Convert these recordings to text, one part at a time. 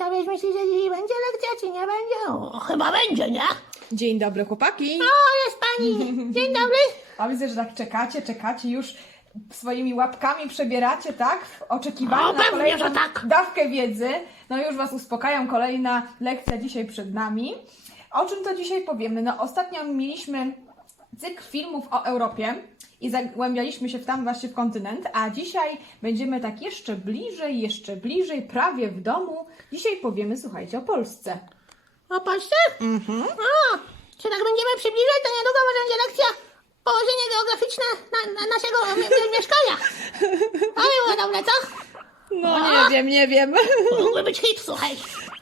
Wiesz, myślisz, że dzisiaj będzie lekcja, czy nie będzie? O, chyba będzie, nie? Dzień dobry, chłopaki. O, jest pani. Dzień dobry. A widzę, że tak czekacie, czekacie już swoimi łapkami przebieracie, tak? W oczekiwaniu O, na pewnie, kolejną że tak. dawkę wiedzy. No już was uspokajam, kolejna lekcja dzisiaj przed nami. O czym to dzisiaj powiemy? No ostatnio mieliśmy cykl filmów o Europie i zagłębialiśmy się w tam właśnie w kontynent, a dzisiaj będziemy tak jeszcze bliżej, jeszcze bliżej, prawie w domu. Dzisiaj powiemy, słuchajcie, o Polsce. O Polsce? Mhm. O, czy tak będziemy przybliżać, to niedługo może będzie lekcja położenie geograficzne na, na naszego mi- mi- mieszkania. By było dobre, co? No nie wiem, nie wiem. Mógłby być hit, słuchaj.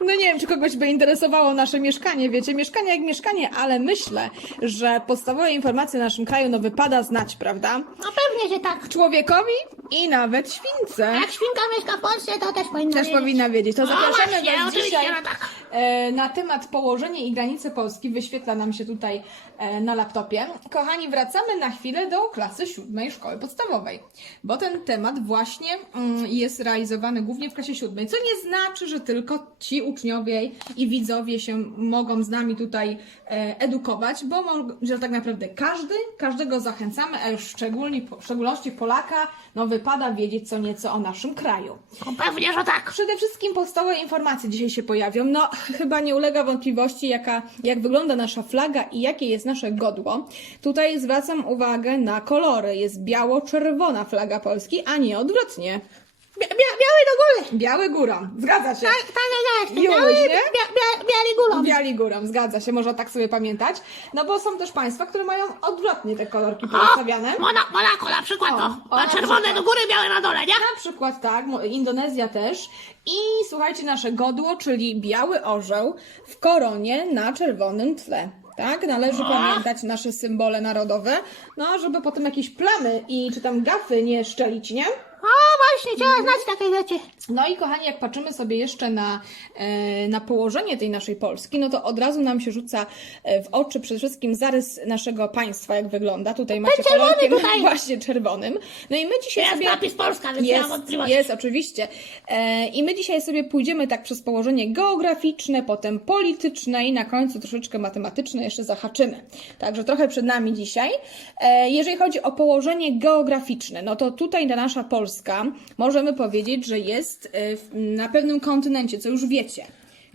No nie wiem, czy kogoś by interesowało nasze mieszkanie, wiecie, mieszkanie jak mieszkanie, ale myślę, że podstawowe informacje w naszym kraju no wypada znać, prawda? No pewnie, że tak. Człowiekowi i nawet śwince. Jak świnka mieszka w Polsce, to też powinna Też wiedzieć. powinna wiedzieć. To No zapraszamy właśnie, Was oczywiście, dzisiaj no tak. E, na temat położenie i granice Polski. Wyświetla nam się tutaj e, na laptopie. Kochani, wracamy na chwilę do klasy siódmej szkoły podstawowej, bo ten temat właśnie mm, jest realizowany głównie w klasie siódmej, co nie znaczy, że tylko ci uczniowie i widzowie się mogą z nami tutaj e, edukować, bo że tak naprawdę każdy, każdego zachęcamy, a już szczególnie, w szczególności Polaka, no wypada wiedzieć co nieco o naszym kraju. Pewnie, że tak. Przede wszystkim podstawowe informacje dzisiaj się pojawią. No, chyba nie ulega wątpliwości, jaka, jak wygląda nasza flaga i jakie jest nasze godło. Tutaj zwracam uwagę na kolory. Jest biało-czerwona flaga Polski, a nie odwrotnie. Bia, bia, biały do góry. Biały górą, zgadza się. Tak, tak, tak. Już, Biały, bia, bia, biały górą. Biali górą, zgadza się, można tak sobie pamiętać. No bo są też państwa, które mają odwrotnie te kolorki. Mona, Monako na przykład, O, o. o, na czerwone przykład. do góry, białe na dole, nie? Na przykład tak, Mo- Indonezja też. I słuchajcie, nasze godło, czyli biały orzeł w koronie na czerwonym tle. Tak, należy pamiętać nasze symbole narodowe, no żeby potem jakieś plamy i czy tam gafy nie szczelić, nie? O, właśnie, trzeba znać takie rzeczy. No i kochani, jak patrzymy sobie jeszcze na, e, na położenie tej naszej Polski, no to od razu nam się rzuca e, w oczy przede wszystkim zarys naszego państwa, jak wygląda. Tutaj macie kolorkiem tutaj. właśnie czerwonym. No i my dzisiaj Jest sobie... napis Polska, więc Jest, wątpliwości. jest, oczywiście. E, I my dzisiaj sobie pójdziemy tak przez położenie geograficzne, potem polityczne i na końcu troszeczkę matematyczne jeszcze zahaczymy. Także trochę przed nami dzisiaj. Jeżeli chodzi o położenie geograficzne, no to tutaj ta nasza Polska możemy powiedzieć, że jest w, na pewnym kontynencie, co już wiecie.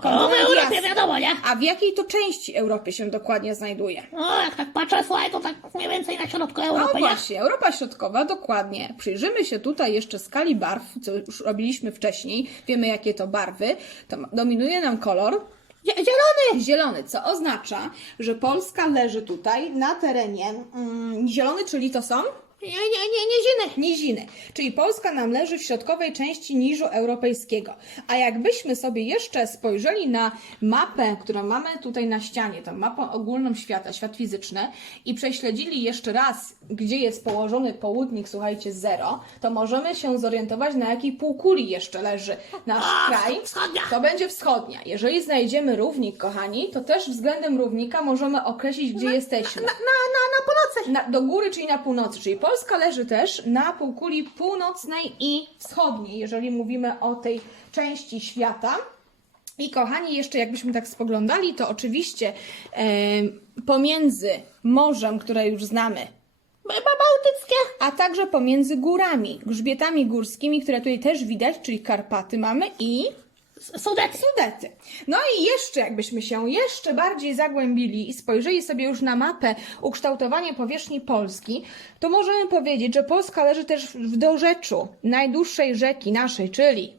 O, w Europie jasny. wiadomo, nie? A w jakiej to części Europy się dokładnie znajduje? O, jak tak patrzę, słuchaj, to tak mniej więcej na środku No Europy, nie? właśnie, Europa Środkowa, dokładnie. Przyjrzymy się tutaj jeszcze skali barw, co już robiliśmy wcześniej. Wiemy, jakie to barwy. To dominuje nam kolor Zie- Zielony! zielony, co oznacza, że Polska leży tutaj na terenie mm, zielony, czyli to są Nie, nie, nie, nie ziny. niziny. Czyli Polska nam leży w środkowej części niżu europejskiego. A jakbyśmy sobie jeszcze spojrzeli na mapę, którą mamy tutaj na ścianie, tą mapę ogólną świata, świat fizyczny i prześledzili jeszcze raz, gdzie jest położony południk, słuchajcie, zero, to możemy się zorientować, na jakiej półkuli jeszcze leży nasz A, kraj. wschodnia. To będzie wschodnia. Jeżeli znajdziemy równik, kochani, to też względem równika możemy określić, gdzie jesteśmy. Na, na, na, na północy. Na, do góry, czyli na północy. Czyli Polska leży też na półkuli północnej i wschodniej, jeżeli mówimy o tej części świata. I kochani, jeszcze jakbyśmy tak spoglądali, to oczywiście em, pomiędzy morzem, które już znamy, Ba- Bałtyckie. a także pomiędzy górami, grzbietami górskimi, które tutaj też widać, czyli Karpaty mamy i Sudety. Sudety. No i jeszcze, jakbyśmy się jeszcze bardziej zagłębili i spojrzeli sobie już na mapę ukształtowanie powierzchni Polski, to możemy powiedzieć, że Polska leży też w dorzeczu najdłuższej rzeki naszej, czyli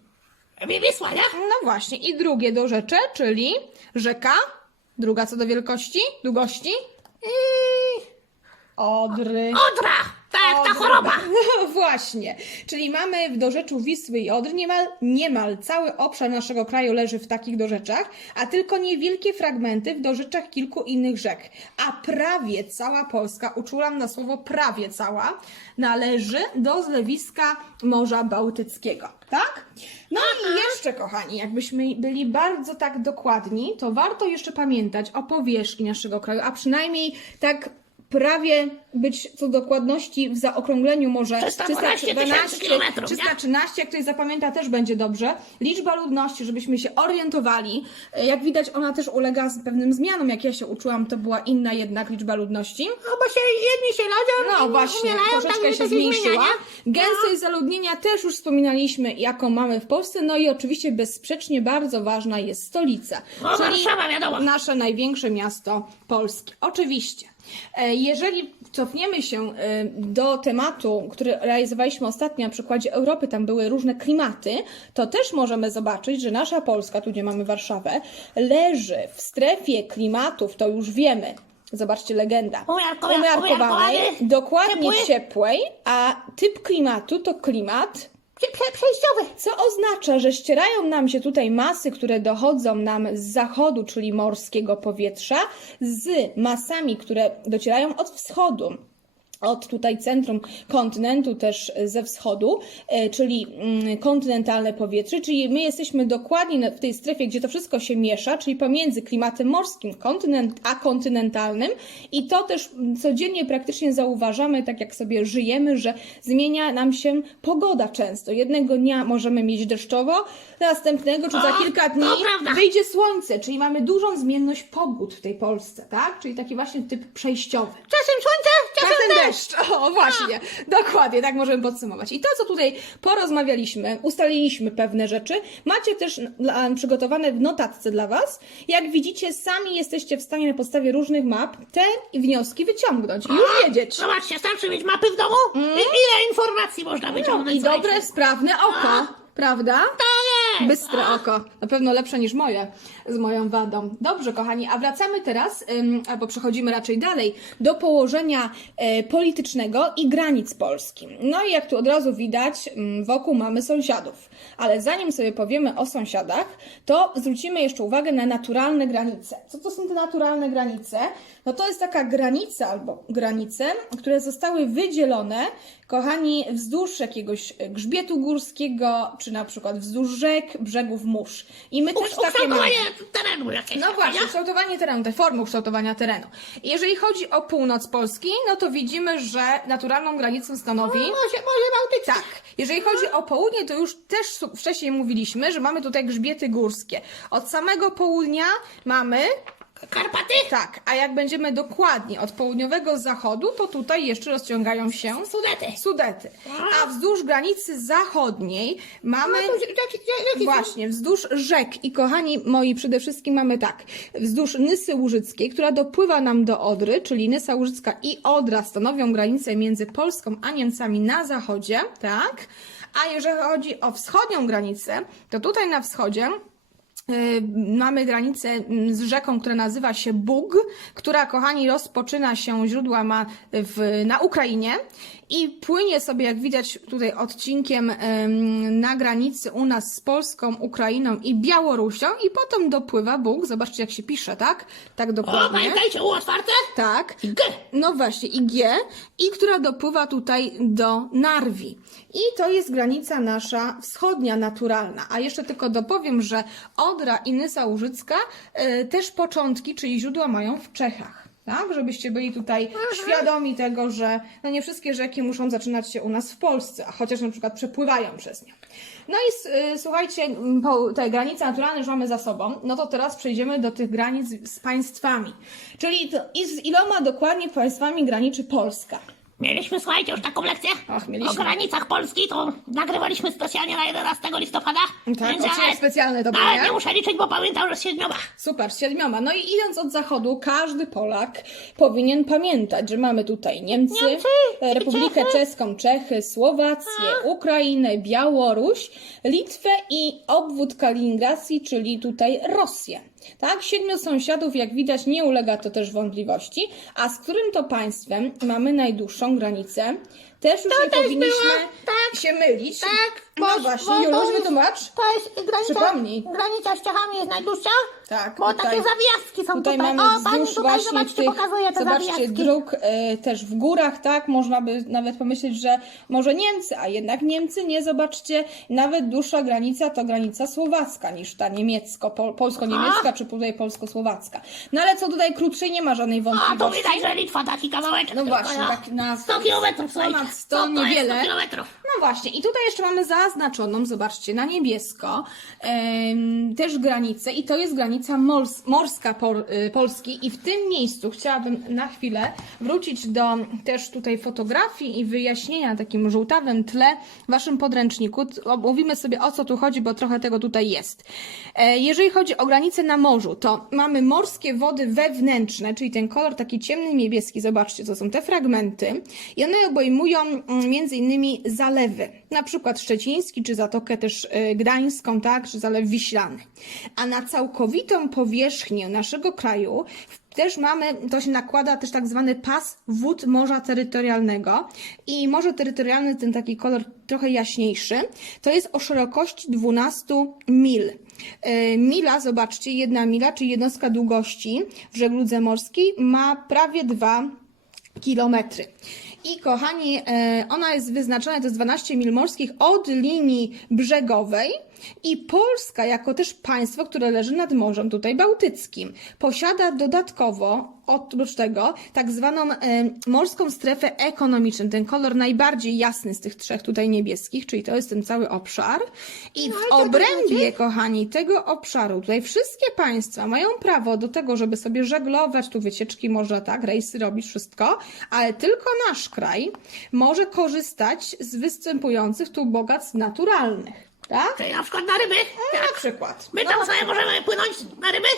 Wi- Wisła, nie? no właśnie, i drugie dorzecze, czyli rzeka, druga co do wielkości, długości, I... Odry. Odra! Tak ta choroba. No właśnie. Czyli mamy w dorzeczu Wisły i Odry niemal, niemal cały obszar naszego kraju leży w takich dorzeczach, a tylko niewielkie fragmenty w dorzeczach kilku innych rzek. A prawie cała Polska, uczulam na słowo prawie cała, należy do zlewiska Morza Bałtyckiego. Tak? No i jeszcze, kochani, jakbyśmy byli bardzo tak dokładni, to warto jeszcze pamiętać o powierzchni naszego kraju, a przynajmniej tak prawie być co dokładności w zaokrągleniu może 312 tysięcy kilometrów, 313, jak ktoś zapamięta też będzie dobrze. Liczba ludności, żebyśmy się orientowali. E, Jak widać ona też ulega pewnym zmianom. Jak ja się uczyłam, to była inna jednak liczba ludności. No bo się jedni się rodzą, No inni właśnie, umierają, troszeczkę się zmniejszyła. Gęstość zaludnienia też już wspominaliśmy, jaką mamy w Polsce. No i oczywiście bezsprzecznie bardzo ważna jest stolica. No, Warszawa, wiadomo. nasze największe miasto Polski. Oczywiście. E, Jeżeli cofniemy się e, do tematu, który realizowaliśmy ostatnio na przykładzie Europy, tam były różne klimaty, to też możemy zobaczyć, że nasza Polska, tu gdzie mamy Warszawę, leży w strefie klimatów, to już wiemy. Zobaczcie, legenda. Umiarkowa- Umiarkowanej, dokładnie ciepły. ciepłej, a typ klimatu to klimat Co oznacza, że ścierają nam się tutaj masy, które dochodzą nam z zachodu, czyli morskiego powietrza, z masami, które docierają od wschodu. Od tutaj centrum kontynentu, też ze wschodu, e, czyli mm, kontynentalne powietrze, czyli my jesteśmy dokładnie w tej strefie, gdzie to wszystko się miesza, czyli pomiędzy klimatem morskim kontynent, a kontynentalnym. I to też mm, codziennie praktycznie zauważamy, tak jak sobie żyjemy, że zmienia nam się pogoda często. Jednego dnia możemy mieć deszczowo, następnego czy za kilka dni wyjdzie słońce, czyli mamy dużą zmienność pogód w tej Polsce, tak? Czyli taki właśnie typ przejściowy. Czasem słońce, czasem Czasem deszcz. Deszcz. O, właśnie. Dokładnie, tak możemy podsumować. I to, co tutaj porozmawialiśmy, ustaliliśmy pewne rzeczy, macie też dla- przygotowane w notatce dla Was. Jak widzicie, sami jesteście w stanie na podstawie różnych map te wnioski wyciągnąć i już wiedzieć. Zobaczcie, starczy mieć mapy w domu i ile informacji można wyciągnąć. Mm. I dobre, słuchajcie. sprawne oko, prawda? Jest. Bystre oko. Na pewno lepsze niż moje z moją wadą. Dobrze, kochani, a wracamy teraz, albo przechodzimy raczej dalej, do położenia e, politycznego i granic Polski. No i jak tu od razu widać, wokół mamy sąsiadów. Ale zanim sobie powiemy o sąsiadach, to zwrócimy jeszcze uwagę na naturalne granice. Co to są te naturalne granice? No to jest taka granica albo granice, które zostały wydzielone, kochani, wzdłuż jakiegoś grzbietu górskiego, czy na przykład wzdłuż rzek, brzegów mórz. I my też takie mamy. Ukształtowanie terenu jakieś. No właśnie, kształtowanie terenu, te formy kształtowania terenu. Jeżeli chodzi o północ Polski, no to widzimy, że naturalną granicę stanowi... Morze, Morze Bałtyckie. Tak. Jeżeli chodzi o południe, to już też wcześniej mówiliśmy, że mamy tutaj grzbiety górskie. Od samego południa mamy Karpaty. tak, a jak będziemy dokładnie od południowego zachodu, to tutaj jeszcze rozciągają się Sudety. Sudety. A wzdłuż granicy zachodniej mamy No to właśnie wzdłuż rzek i kochani moi przede wszystkim mamy tak, wzdłuż Nysy Łużyckiej, która dopływa nam do Odry, czyli Nysa Łużycka i Odra stanowią granicę między Polską a Niemcami na zachodzie, tak? A jeżeli chodzi o wschodnią granicę, to tutaj na wschodzie Mamy granicę mm, z rzeką, która nazywa się Bug, która, kochani, rozpoczyna się, źródła ma w, na Ukrainie i płynie sobie, jak widać tutaj odcinkiem em, na granicy u nas z Polską, Ukrainą i Białorusią i potem dopływa Bug, zobaczcie jak się pisze, tak? Tak O, dokładnie. pamiętajcie, U otwarte. Tak. G. No właśnie, i G, i która dopływa tutaj do Narwi. I to jest granica nasza wschodnia, naturalna. A jeszcze tylko dopowiem, że Odra i Nysa Łużycka y, też początki, czyli źródła mają w Czechach. Tak, żebyście byli tutaj świadomi tego, że no nie wszystkie rzeki muszą zaczynać się u nas w Polsce, a chociaż na przykład przepływają przez nie. No i y, słuchajcie, po te granice naturalne już mamy za sobą, no to teraz przejdziemy do tych granic z państwami. Czyli to, i z iloma dokładnie państwami graniczy Polska. Mieliśmy, słuchajcie, już taką lekcję Ach, mieliśmy. o granicach Polski, to nagrywaliśmy specjalnie na 11 listopada. Tak, Więc odcinek nawet- specjalny to był, Nawet nie? nie muszę liczyć, bo pamiętam, że z siedmioma. Super, z siedmioma. No i idąc od zachodu, każdy Polak powinien pamiętać, że mamy tutaj Niemcy, Niemcy, e, Republikę Czechy. Czeską, Czechy, Słowację, Ukrainę, Białoruś, Litwę i obwód Kaliningracji, czyli tutaj Rosję. Tak, siedmiu sąsiadów, jak widać, nie ulega to też wątpliwości. A z którym to państwem mamy najdłuższą granicę? Też już nie też powinniśmy była, tak. się mylić. Tak, No bo- właśnie, bo to jest- wytłumacz. To jest granica, Przypomnij. granica z Czechami jest najdłuższa, Tak, bo tutaj- takie zawijaski są Tutaj tutaj. mamy o, pani wzdłuż tutaj, właśnie zobaczcie, tych, pokazuje te zobaczcie, zawijaski. dróg e, też w górach, tak? Można by nawet pomyśleć, że może Niemcy, a jednak Niemcy nie, zobaczcie, nawet dłuższa granica to granica słowacka niż ta niemiecko, pol, polsko-niemiecka czy tutaj polsko-słowacka. No ale co tutaj krótszej nie ma żadnej A, tu wątpliwości. widać, że Litwa taki kawałeczek. No właśnie, tak na 100 kilometrów, słuchajcie. ponad 100, Co to jest niewiele. 100 kilometrów. No właśnie, i tutaj jeszcze mamy zaznaczoną, zobaczcie, na niebiesko em, też granicę i to jest granica mors, morska y, Polski i w tym miejscu chciałabym na chwilę wrócić do też tutaj fotografii i wyjaśnienia takim żółtawym tle w waszym podręczniku. Omówimy sobie o co tu chodzi, bo trochę tego tutaj jest. E, Jeżeli chodzi o granicę na morzu, to mamy morskie wody wewnętrzne, czyli ten kolor taki ciemny niebieski, zobaczcie, to są te fragmenty i one obejmują mm, między innymi zalewy, na przykład szczeciński, czy Zatokę też y, gdańską, tak, czy Zalew Wiślany. A na całkowitą powierzchnię naszego kraju też mamy, to się nakłada też tak zwany pas wód Morza Terytorialnego i Morze Terytorialne, ten taki kolor trochę jaśniejszy, to jest o szerokości 12 mil. E, Mila, zobaczcie, jedna mila, czyli jednostka długości w żegludze morskiej ma prawie 2 kilometry. I kochani, e, ona jest wyznaczona, to jest 12 mil morskich od linii brzegowej i Polska, jako też państwo, które leży nad Morzem tutaj Bałtyckim, posiada dodatkowo, oprócz tego, tak zwaną e, morską strefę ekonomiczną. Ten kolor najbardziej jasny z tych trzech tutaj niebieskich, czyli to jest ten cały obszar. I w obrębie, kochani, tego obszaru, tutaj wszystkie państwa mają prawo do tego, żeby sobie żeglować, tu wycieczki można, tak, rejsy robić, wszystko, ale tylko nasz kraj może korzystać z występujących tu bogactw naturalnych. Tak? Czyli na przykład na ryby. Na przykład. My tam sobie możemy płynąć na ryby.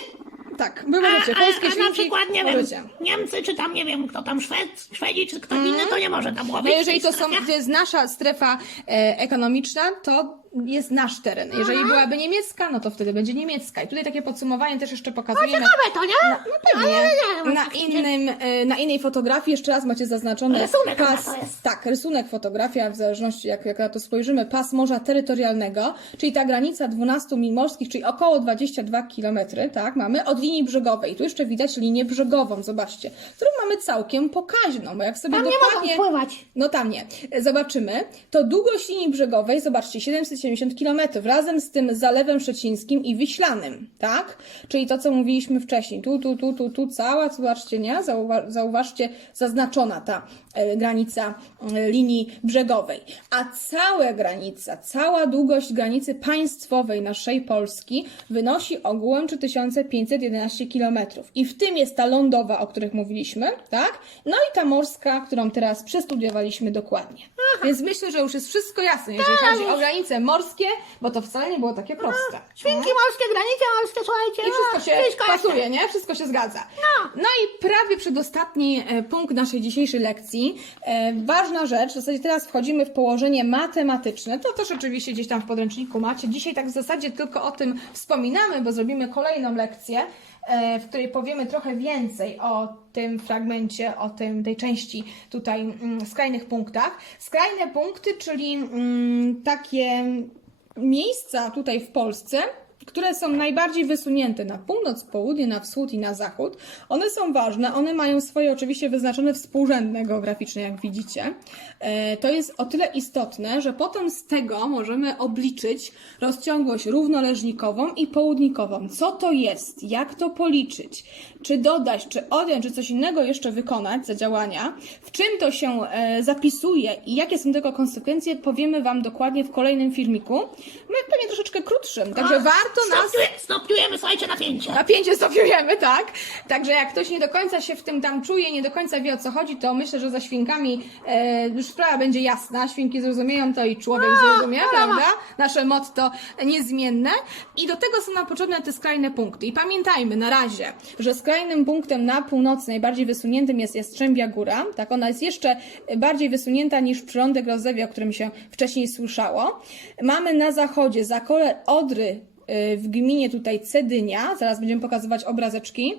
Tak, wy możecie. Polskie a, a na świnki przykład, nie wiem, możecie. Niemcy, czy tam, nie wiem, kto tam, Szwed, Szwedzi, czy kto inny, to nie może tam No łowić. jeżeli w tej to są, to jest nasza strefa e, ekonomiczna, to jest nasz teren. Jeżeli byłaby niemiecka, no to wtedy będzie niemiecka. I tutaj takie podsumowanie też jeszcze pokazuje. na- Ciekawe to, nie? No pewnie. Nie, Na, innym, e, na innej fotografii jeszcze raz macie zaznaczony Rysunek chyba pas. to jest. Tak, rysunek, fotografia, w zależności jak, jak na to spojrzymy, pas morza terytorialnego, czyli ta granica 12 mil morskich, czyli około 22 km, tak, mamy od linii brzegowej. Tu jeszcze widać linię brzegową, zobaczcie, którą mamy całkiem pokaźną, bo jak sobie Tam nie dokładnie... mogą pływać. No tam nie. Zobaczymy. To długość linii brzegowej, zobaczcie, 770 km razem z tym Zalewem Szczecińskim i Wiślanym, tak? Czyli to, co mówiliśmy wcześniej. Tu, tu, tu, tu, tu, cała, zobaczcie, nie? Zauwa- zauważcie, zaznaczona ta e, granica e, linii brzegowej. A cała granica, cała długość granicy państwowej naszej Polski wynosi ogółem 3511 km. I w tym jest ta lądowa, o których mówiliśmy, tak? No i ta morska, którą teraz przestudiowaliśmy dokładnie. Więc myślę, że już jest wszystko jasne, jeżeli Tak, chodzi o już. Morskie, bo to wcale nie było takie proste. Świnki morskie, granice morskie, słuchajcie. I wszystko no, się pasuje, nie? Wszystko się zgadza. No i prawie przedostatni e, punkt naszej dzisiejszej lekcji. E, ważna rzecz, w zasadzie teraz wchodzimy w położenie matematyczne. To też oczywiście gdzieś tam w podręczniku macie. Dzisiaj tak w zasadzie tylko o tym wspominamy, bo zrobimy kolejną lekcję, w której powiemy trochę więcej o tym fragmencie, o tym, tej części tutaj mm, skrajnych punktach. Skrajne punkty, czyli mm, takie miejsca tutaj w Polsce, które są najbardziej wysunięte na północ, południe, na wschód i na zachód. One są ważne, one mają swoje oczywiście wyznaczone współrzędne geograficzne, jak widzicie. E, To jest o tyle istotne, że potem z tego możemy obliczyć rozciągłość równoleżnikową i południkową. Co to jest? Jak to policzyć? Czy dodać, czy odjąć, czy coś innego jeszcze wykonać za działania? W czym to się e, zapisuje i jakie są tego konsekwencje, powiemy Wam dokładnie w kolejnym filmiku. My pewnie troszeczkę krótszym, także A, warto nas... stopniuje, Stopniujemy, słuchajcie, napięcie. Napięcie stopiujemy, tak? Także jak ktoś nie do końca się w tym tam czuje, nie do końca wie o co chodzi, to myślę, że za świnkami e, już sprawa będzie jasna. Świnki zrozumieją to i człowiek zrozumie, prawda? Nasze motto niezmienne. I do tego są nam potrzebne te skrajne punkty. I pamiętajmy na razie, że skrajnym punktem na północy, najbardziej wysuniętym jest Jastrzębia Góra. Tak, ona jest jeszcze bardziej wysunięta niż przylądek Rozewie, o którym się wcześniej słyszało. Mamy na zachodzie zakole Odry w gminie tutaj Cedynia, zaraz będziemy pokazywać obrazeczki.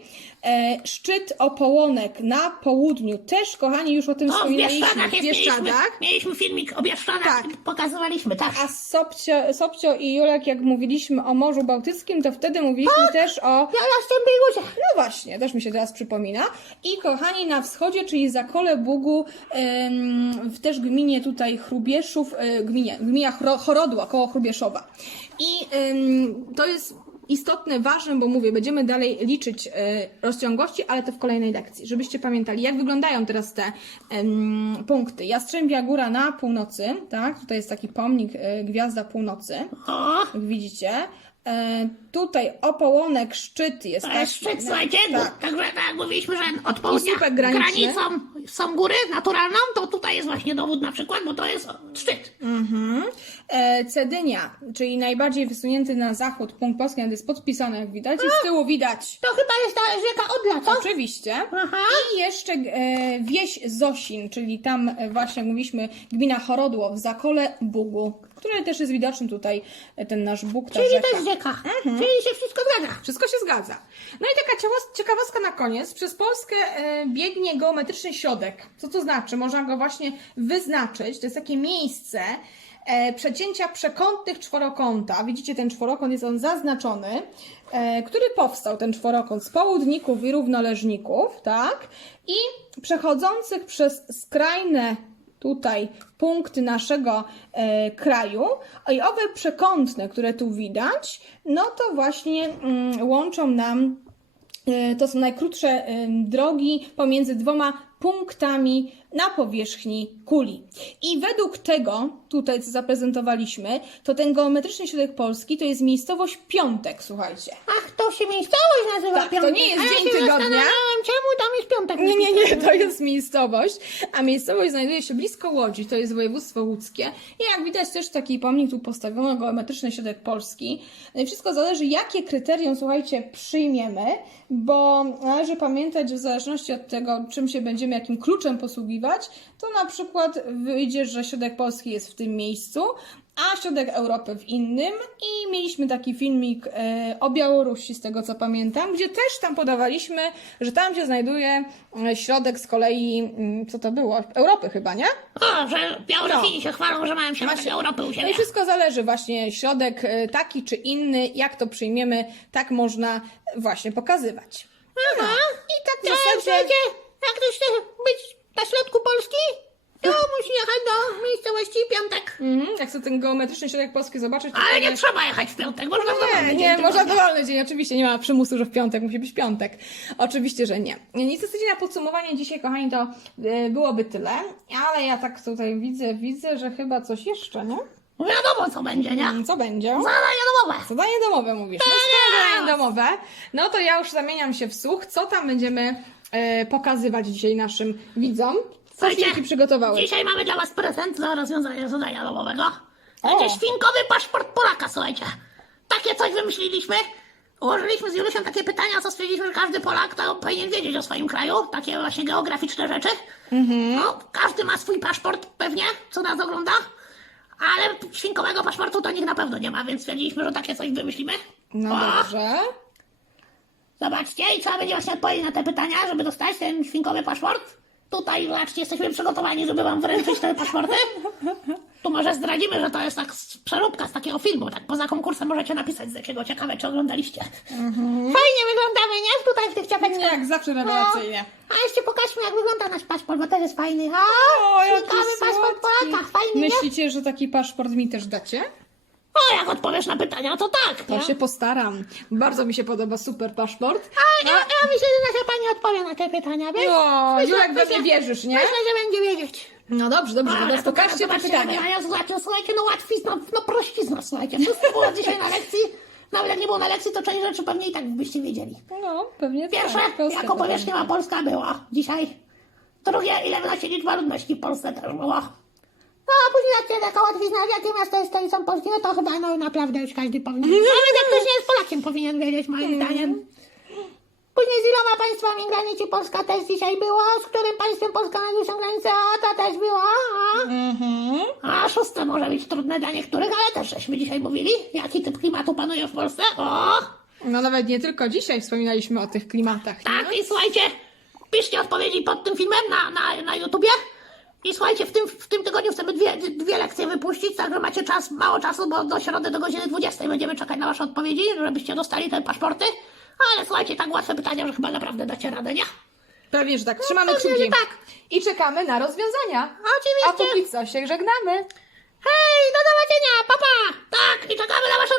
E, Szczyt Opołonek na południu, też kochani już o tym O, w wspominaliśmy. Bieszczadach jest, mieliśmy, mieliśmy filmik o Bieszczadach, Tak. pokazywaliśmy, tak. A Sobcio, Sobcio i Julek, jak mówiliśmy o Morzu Bałtyckim, to wtedy mówiliśmy też o Ja jestem Biegusie. No właśnie, też mi się teraz przypomina. I kochani, na wschodzie, czyli Zakole Bugu, em, w też gminie tutaj Chrubieszów, e, gminie, gmina Chro- Chorodła, koło Chrubieszowa. I to jest istotne, ważne, bo mówię, będziemy dalej liczyć e, rozciągłości, ale to w kolejnej lekcji, żebyście pamiętali, jak wyglądają teraz te punkty. Jastrzębia Góra na północy, tak? Tutaj jest taki pomnik e, Gwiazda Północy, jak widzicie. E, tutaj Opołonek, szczyt jest. to jest szczyt, słuchajcie, tak. także tak jak mówiliśmy, że od południa granicą są góry naturalną, to tutaj jest właśnie dowód na przykład, bo to jest szczyt. Mhm. E, Cedynia, czyli najbardziej wysunięty na zachód punkt Polski, nawet jest podpisany, jak widać. I z tyłu widać. To chyba jest ta rzeka Odla, co? Oczywiście. Aha. I jeszcze e, wieś Zosin, czyli tam e, właśnie, jak mówiliśmy, gmina Chorodło w Zakole Bugu, które też jest widoczny tutaj, e, ten nasz Bóg, ta Czyli rzeka. to jest rzeka. Czyli się wszystko zgadza. Wszystko się zgadza. No i taka ciekawos- ciekawostka na koniec. Przez Polskę e, biegnie geometryczny środek. Co to znaczy? Można go właśnie wyznaczyć. To jest takie miejsce e, przecięcia przekątnych czworokąta. Widzicie, ten czworokąt jest on zaznaczony, który powstał, ten czworokąt, z południków i równoleżników, tak? I przechodzących przez skrajne tutaj punkty naszego e, kraju. I owe przekątne, które tu widać, no to właśnie mm, łączą nam, e, to są najkrótsze drogi pomiędzy dwoma punktami na powierzchni kuli. I według tego, tutaj co zaprezentowaliśmy, to ten geometryczny środek Polski to jest miejscowość Piątek, słuchajcie. Ach, to się miejscowość nazywa Tak, to piątek. nie jest A ja dzień się tygodnia. czemu tam jest piątek. Nie, nie, nie, to jest miejscowość, a miejscowość znajduje się blisko Łodzi, to jest województwo łódzkie. I jak widać też taki pomnik tu postawiono, geometryczny środek Polski. No i wszystko zależy, jakie kryterium, słuchajcie, przyjmiemy, bo należy pamiętać, że w zależności od tego, czym się będziemy, jakim kluczem posługiwać, to na przykład wyjdzie, że środek Polski jest w tym miejscu, a środek Europy w innym. I mieliśmy taki filmik e, o Białorusi, z tego co pamiętam, gdzie też tam podawaliśmy, że tam się znajduje e, środek z kolei, mm, co to było? Europy chyba, nie? O, że Białorusini się chwalą, że mają środek Europy u No i siebie. wszystko zależy właśnie, środek e, taki czy inny, jak to przyjmiemy, tak można właśnie pokazywać. No, i tak w zasadzie... jak ktoś chce być na środku Polski, to musi jechać do miejscowości Piątek. Mhm, jak chcę ten geometryczny środek Polski zobaczyć, to Ale pewnie- nie trzeba jechać w piątek, można w Nie, dowolny nie, dzień można tygodnia. dowolny dzień, oczywiście nie ma przymusu, że w piątek musi być piątek. Oczywiście, że nie. Nic w zasadzie na podsumowanie dzisiaj, kochani, to e, byłoby tyle, ale ja tak tutaj widzę, widzę, że chyba coś jeszcze, nie? No Wiadomo co będzie, nie? Mm, Co będzie? Zadanie domowe. Zadanie domowe mówisz. No skoro zadanie domowe, no to ja już zamieniam się w słuch. Co tam będziemy pokazywać dzisiaj naszym widzom? Co Słuchajcie, Świnki przygotowały? Dzisiaj mamy dla Was prezent za rozwiązanie zadania domowego. Będzie świnkowy paszport Polaka, słuchajcie. Takie coś wymyśliliśmy. Ułożyliśmy z Juliuszem takie pytania, co stwierdziliśmy, że każdy Polak to powinien wiedzieć o swoim kraju. Takie właśnie geograficzne rzeczy. Mhm. No, każdy ma swój paszport pewnie, co nas ogląda. Ale świnkowego paszportu to nikt na pewno nie ma, więc stwierdziliśmy, że takie coś wymyślimy. No O, dobrze. Zobaczcie i trzeba będzie właśnie odpowiedzieć na te pytania, żeby dostać ten świnkowy paszport. Tutaj, zobaczcie, jesteśmy przygotowani, żeby wam wręczyć te paszporty. Tu może zdradzimy, że to jest tak z- przeróbka z takiego filmu. Tak poza konkursem możecie napisać z jakiego ciekawe, czy oglądaliście. Fajnie wyglądamy, nie? Tutaj w tych czapeczkach. Jak zawsze rewelacyjnie. A jeszcze pokażmy, jak wygląda nasz paszport, bo też jest fajny. O, A, jaki świnkowy paszport słodki. Polaka, fajny, nie? Myślicie, że taki paszport mi też dacie? O, jak odpowiesz na pytania, to tak, To nie? się postaram. Bardzo mi się podoba super paszport. A, ja, ja myślę, że nasza pani odpowie na te pytania, wiesz? No, Myślę- Julek we myślę- mnie wierzysz, nie? Myślę, że będzie wiedzieć. No dobrze, dobrze, teraz pokażcie te zobaczcie pytania. pytania, słuchajcie, słuchajcie, no łatwizna, no prościzna, słuchajcie. Wszystko było dzisiaj na lekcji. Nawet jak nie było na lekcji, to część rzeczy pewnie i tak byście wiedzieli. No, pewnie Pierwsze, tak. Polska jako to powierzchnia ma Polska była dzisiaj. Drugie, ile wynosi liczba ludności w Polsce też było. No, a później jak się taka łatwizna, jakie miasto jest stolicą Polski, no to chyba no naprawdę już każdy powinien. Nawet jak ktoś nie jest Polakiem, powinien wiedzieć moim zdaniem. Później z iloma państwami granicy Polska też dzisiaj była, z którym państwem Polska ma najbliższą granicę, a ta też była. A, Mhm. a szóste może być trudne dla niektórych, ale też żeśmy dzisiaj mówili, jaki typ klimatu panuje w Polsce. O! No nawet nie tylko dzisiaj wspominaliśmy o tych klimatach. Tak, i słuchajcie, piszcie odpowiedzi pod tym filmem na, na, na YouTubie. I słuchajcie, w tym, w tym tygodniu chcemy dwie, dwie lekcje wypuścić, także macie czas, mało czasu, bo do środy do godziny 20 będziemy czekać na wasze odpowiedzi, żebyście dostali te paszporty. Ale słuchajcie, tak łatwe pytania, że chyba naprawdę dacie radę, nie? Prawie, że tak. Trzymamy pewnie, kciuki. że tak. I czekamy na rozwiązania. Oczywiście. A póki co się żegnamy. Hej, do zobaczenia, papa! Tak, i czekamy na wasze